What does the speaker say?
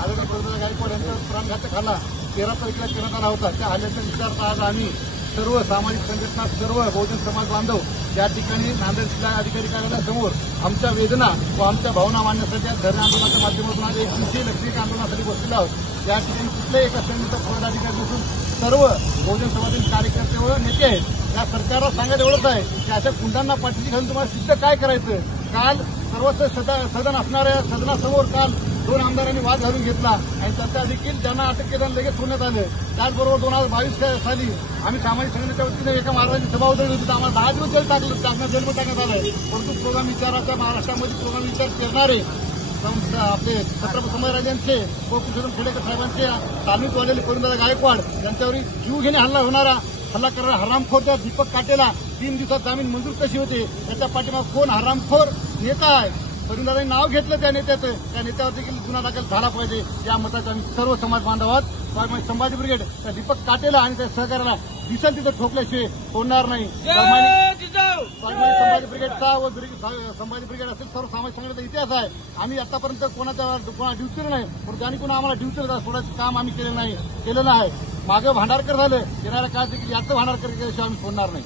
आदरणीय प्रवीण गायकवाड यांचा प्राणघातक हल्ला 13 तारखेला करण्यात आला होता। त्या हल्ल्याचा विचार आज आम्ही सर्व सामाजिक संघटना, सर्व बहुजन समाज बांधव या ठिकाणी नांदेड जिल्हा अधिकारी कार्यालयासमोर आमच्या वेदना व आमच्या भावना मांडण्यासाठी आज धरणे आंदोलनाच्या माध्यमातून आज 100 लक्षणिक आंदोलनासाठी बसलेलो आहोत। या ठिकाणी कुठल्याही एका श्रेणीचा पदाधिकारी नसून सर्व बहुजन समाजातील कार्यकर्ते व नेते आहेत। या सरकारला सांगायचं एवढंच आहे की अशा गुंडांना पाठीशी घालून तुम्हाला सिद्ध काय करायचं। काल सर्वोच्च सदन असणाऱ्या सदनासमोर काल 2 आमदारांनी वाद घालून घेतला आणि त्याचा देखील ज्यांना अटक केल्यानं लगेच सोडण्यात आलं। त्याचबरोबर 2022 साली आम्ही सामाजिक संघटनेच्या वतीने एका महाराजांची सभा उधळली होती, आम्हाला 10 दिवस जेल टाकण्यात आलं। परंतु प्रोग्राम विचाराचा महाराष्ट्रामध्ये प्रोग्राम विचार करणारे आपले छत्रपती संभाजीराजांचे व पुरुषोत्तम खेडेकर साहेबांचे तालमीत वाढलेले प्रवीण गायकवाड यांच्यावर जीवघेणे हल्ला करणारा हरामखोर त्या दीपक काटेला 3 दिवसात जामीन मंजूर कशी होते, त्याच्या पाठीमागे कोण हरामखोर नेता आहे। प्रवीणदादांनी नाव घेतलं त्या नेत्याचं, त्या नेत्यावर देखील गुन्हा दाखल झाला पाहिजे या मताचा आम्ही सर्व समाज बांधवात संभाजी ब्रिगेड त्या दीपक काटेला आणि त्या सहकार्याला दिसेल तिथे ठोकल्याशिवाय होणार नाही। संभाजी ब्रिगेडचा व संभाजी ब्रिगेड असेल सर्व सामाजिक संघटनेचा इतिहास आहे। आम्ही आतापर्यंत कोणा ड्युटीवर नाही, पण ज्यांनी कोणा आम्हाला ड्युटीवर सोडायचं काम आम्ही केलेलं आहे। मागे भांडारकर झालं, येणाऱ्या काळात देखील याचं भांडारकर केल्याशिवाय आम्ही सोडणार नाही।